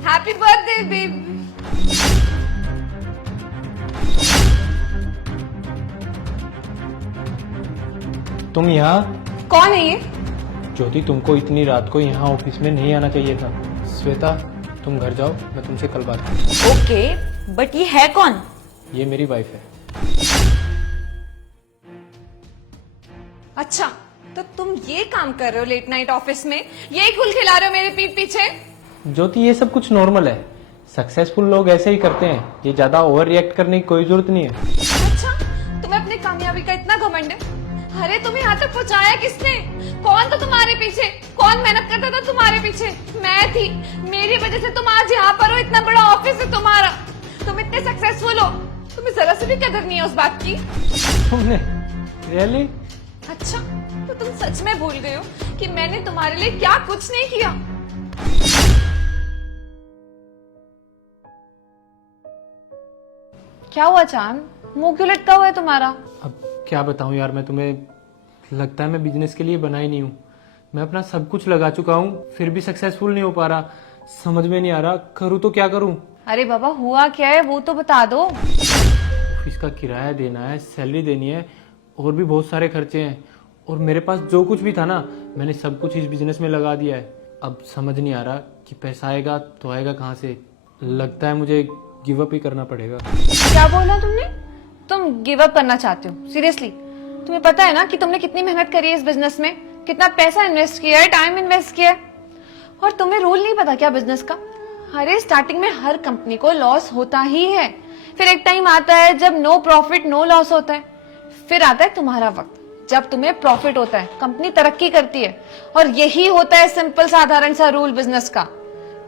Happy birthday baby. तुम यहाँ? कौन है ये? ज्योति, तुमको इतनी रात को यहाँ ऑफिस में नहीं आना चाहिए था। श्वेता, तुम घर जाओ, मैं तुमसे कल बात करूँ। ओके, बट ये है कौन? ये मेरी वाइफ है। अच्छा, तो तुम ये काम कर रहे हो लेट नाइट ऑफिस में, यही गुल खिला रहे हो मेरे पीठ पीछे? ज्योति, ये सब कुछ नॉर्मल है। सक्सेसफुल लोग ऐसे ही करते हैं। ये ज्यादा ओवर रिएक्ट करने की कोई जरूरत नहीं है। अच्छा, तुम्हें अपनी कामयाबी का इतना घमंड है? अरे तुम्हें यहाँ तक पहुँचाया किसने? कौन था तुम्हारे पीछे? कौन मेहनत करता था तुम्हारे पीछे? मैं थी। मेरी वजह से तुम आज यहाँ पर हो। इतना बड़ा ऑफिस है तुम्हारा, तुम इतने सक्सेसफुल हो, तुम्हें जरा से भी कदर नहीं है उस बात की। तुमने रियली? अच्छा, तो तुम सच में भूल गए हो कि मैंने तुम्हारे लिए क्या कुछ नहीं किया। क्या हुआ चांद, मुंह क्यों लटका हुआ है तुम्हारा? अब क्या बताऊं यार, मैं तुम्हें, लगता है मैं बिजनेस के लिए बना ही नहीं हूँ। मैं अपना सब कुछ लगा चुका हूँ, फिर भी सक्सेसफुल नहीं हो पा रहा। समझ में नहीं आ रहा करूँ तो क्या करूँ। अरे बाबा, हुआ क्या है वो तो बता दो। ऑफिस का किराया देना है, सैलरी देनी है, और भी बहुत सारे खर्चे हैं। और मेरे पास जो कुछ भी था ना, मैंने सब कुछ इस बिजनेस में लगा दिया है। अब समझ नहीं आ रहा कि पैसा आएगा तो आएगा कहाँ से। लगता है मुझे गिव अप ही करना पड़ेगा। क्या बोला तुमने? तुम गिव अप करना चाहते हो? सीरियसली? तुम्हें पता है ना कि तुमने कितनी मेहनत करी है इस बिजनेस में, कितना पैसा इन्वेस्ट किया है, टाइम इन्वेस्ट किया है, और तुम्हें रूल नहीं पता क्या बिजनेस का? अरे स्टार्टिंग में हर कंपनी को लॉस होता ही है, फिर एक टाइम आता है जब नो प्रॉफिट नो लॉस होता है, फिर आता है तुम्हारा वक्त जब तुम्हें प्रॉफिट होता है, कंपनी तरक्की करती है, और यही होता है सिंपल साधारण सा रूल बिजनेस का।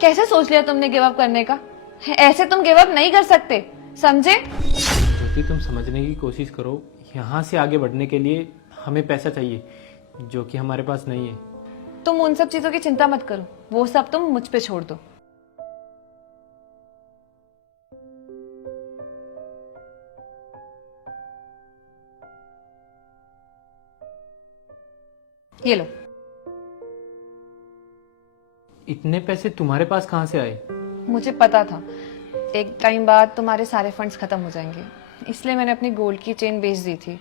कैसे सोच लिया तुमने गिव अप करने का? ऐसे तुम गिव अप नहीं कर सकते, समझे? ज्योति, तुम समझने की कोशिश करो। यहाँ से आगे बढ़ने के लिए हमें पैसा चाहिए, जो कि हमारे पास नहीं है। तुम उन सब चीजों की चिंता मत करो, वो सब तुम मुझ पे छोड़ दो। ये लो। इतने पैसे तुम्हारे पास कहाँ से आए? मुझे पता था एक टाइम बाद तुम्हारे सारे फंड्स खत्म हो जाएंगे, इसलिए मैंने अपनी गोल्ड की चेन बेच दी थी,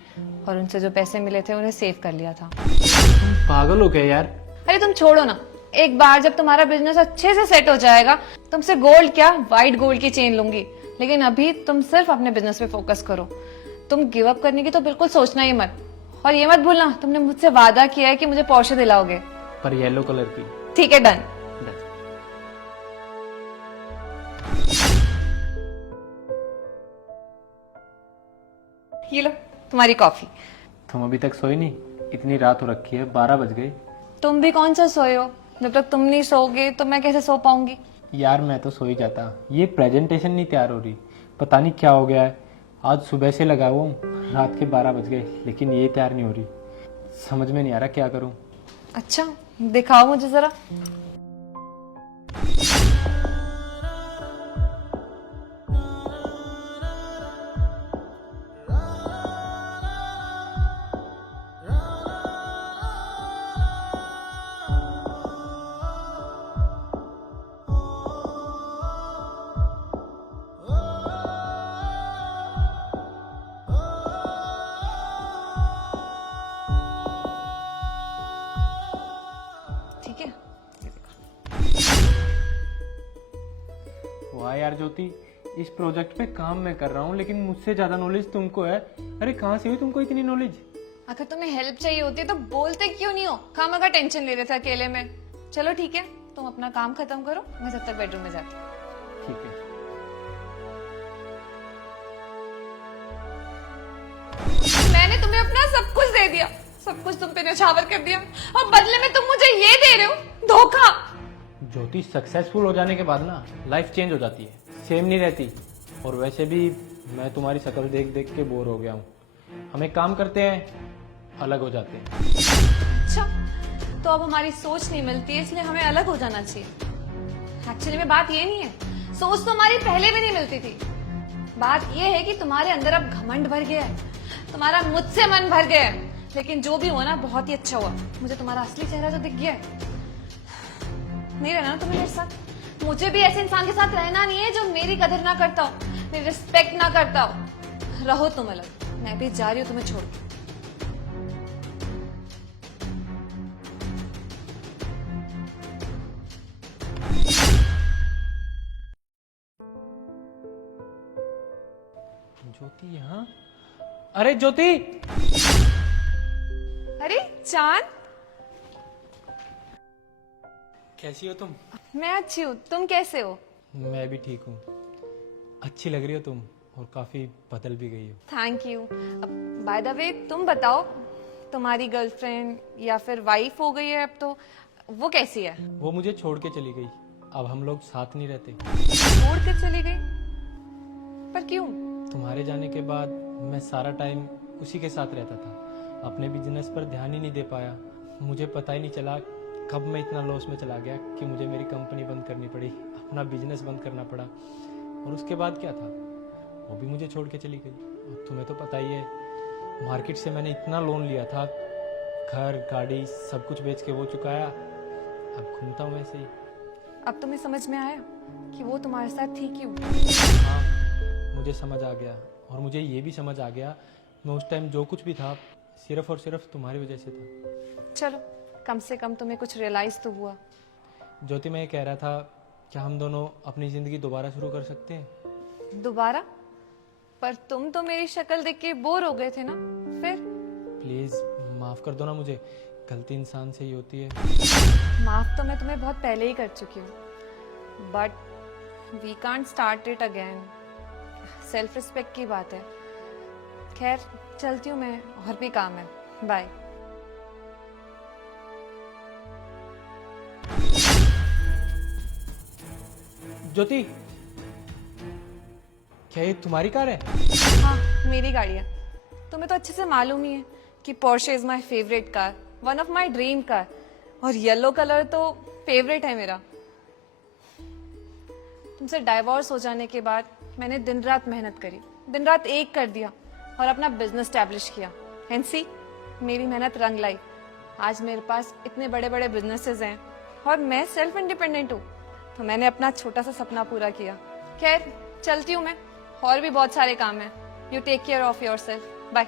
और उनसे जो पैसे मिले थे उन्हें सेव कर लिया था। तुम पागल हो क्या यार? अरे तुम छोड़ो ना, एक बार जब तुम्हारा बिजनेस अच्छे से सेट हो जाएगा, तुमसे गोल्ड क्या, व्हाइट गोल्ड की चेन लूंगी। लेकिन अभी तुम सिर्फ अपने बिजनेस पे फोकस करो। तुम गिव अप करने की तो बिल्कुल सोचना ही मत, और ये मत भूलना तुमने मुझसे वादा किया है कि मुझे पोर्शे दिलाओगे। पर येलो कलर की। ठीक है, डन। ये लो तुम्हारी कॉफी। तुम अभी तक सोई नहीं? इतनी रात हो रखी है, 12 बज गए। तुम भी कौन सा सोए हो? जब तक तुम नहीं सोओगे तो मैं कैसे सो पाऊंगी? यार मैं तो सो ही जाता। ये प्रेजेंटेशन नहीं तैयार हो रही, पता नहीं क्या हो गया है। आज सुबह से लगा हुआ हूँ, रात के 12 बज गए, लेकिन ये तैयार नहीं हो रही। समझ में नहीं आ रहा क्या करूँ। अच्छा, दिखाओ मुझे जरा। ठीक है। वाह यार ज्योति, इस प्रोजेक्ट पे काम मैं कर रहा हूँ, लेकिन मुझसे ज्यादा नॉलेज तुमको है। अरे कहाँ से हुई तुमको इतनी नॉलेज? अगर तुम्हें हेल्प चाहिए होती तो बोलते क्यों नहीं हो? खामा का टेंशन ले रहे थे अकेले में। चलो ठीक है, तुम अपना काम खत्म करो, मैं जब तक बेडरूम में जाती हूँ। ठीक है। मैंने तुम्हें अपना सब कुछ दे दिया, सब कुछ तुम पे न्यौछावर कर दिया, और बदले में तुम मुझे ये दे रहे हो, धोखा। ज्योति, सक्सेसफुल हो जाने के बाद ना लाइफ चेंज हो जाती है, सेम नहीं रहती। और वैसे भी मैं तुम्हारी शक्ल देख देख के बोर हो गया हूँ। हम एक काम करते हैं, अलग हो जाते हैं। अच्छा, तो अब हमारी सोच नहीं मिलती है, इसलिए हमें अलग हो जाना चाहिए। एक्चुअली में बात ये नहीं है, सोच तो हमारी पहले भी नहीं मिलती थी। बात ये है कि तुम्हारे अंदर अब घमंड भर गया है, तुम्हारा मुझसे मन भर गया है। लेकिन जो भी हुआ ना, बहुत ही अच्छा हुआ। मुझे तुम्हारा असली चेहरा जो दिख गया है। नहीं रहना ना तुम्हें मेरे साथ? मुझे भी ऐसे इंसान के साथ रहना नहीं है जो मेरी कदर ना करता हो, मेरी रिस्पेक्ट ना करता हो। रहो तुम अलग, मैं भी जा रही हूँ तुम्हें छोड़ के। ज्योति यहाँ? अरे ज्योति! अरे चांद, कैसी हो तुम? मैं अच्छी हूँ, तुम कैसे हो? मैं भी ठीक हूँ। अच्छी लग रही हो तुम, और काफी बदल भी गई हो। Thank you. अब बाय द वे तुम बताओ, तुम्हारी गर्लफ्रेंड या फिर वाइफ हो गई है अब तो, वो कैसी है? वो मुझे छोड़ के चली गई, अब हम लोग साथ नहीं रहते। छोड़ कर चली गई? पर क्यों? तुम्हारे जाने के बाद मैं सारा टाइम उसी के साथ रहता था, अपने बिजनेस पर ध्यान ही नहीं दे पाया। मुझे पता ही नहीं चला कब मैं इतना लॉस में चला गया कि मुझे मेरी कंपनी बंद करनी पड़ी, अपना बिजनेस बंद करना पड़ा। और उसके बाद क्या था, वो भी मुझे छोड़ के चली गई। और तुम्हें तो पता ही है, मार्केट से मैंने इतना लोन लिया था, घर गाड़ी सब कुछ बेच के वो चुकाया, अब घूमता हूँ ऐसे ही। अब तुम्हें समझ में आया कि वो तुम्हारे साथ थी क्यों? हाँ, मुझे समझ आ गया, और मुझे ये भी समझ आ गया, मैं उस टाइम जो कुछ भी था सिर्फ और सिर्फ तुम्हारी वजह से था। चलो, कम से कम तुम्हें कुछ रियलाइज तो हुआ। ज्योति, मैं ये कह रहा था, क्या हम दोनों अपनी जिंदगी दोबारा शुरू कर सकते हैं? दोबारा? पर तुम तो मेरी शक्ल देख के बोर हो गए थे ना, फिर? प्लीज माफ कर दो ना मुझे, गलती इंसान से ही होती है। माफ तो मैं तुम्हें बहुत पहले ही कर चुकी हूँ, but we can't start it again. Self respect की बात है। खैर चलती हूँ मैं, और भी काम है। बाय। ज्योति, क्या ये तुम्हारी कार है? हाँ, मेरी गाड़ी है। तुम्हें तो अच्छे से मालूम ही है कि Porsche is my favourite car, one of my dream car, और येलो कलर तो फेवरेट है मेरा। तुमसे डाइवोर्स हो जाने के बाद मैंने दिन रात मेहनत करी, दिन रात एक कर दिया, और अपना बिजनेस स्टैब्लिश किया। एंड सी, मेरी मेहनत रंग लाई। आज मेरे पास इतने बड़े बड़े बिजनेसेस हैं, और मैं सेल्फ इंडिपेंडेंट हूँ, तो मैंने अपना छोटा सा सपना पूरा किया। खैर चलती हूँ मैं, और भी बहुत सारे काम हैं। You take care of yourself. Bye.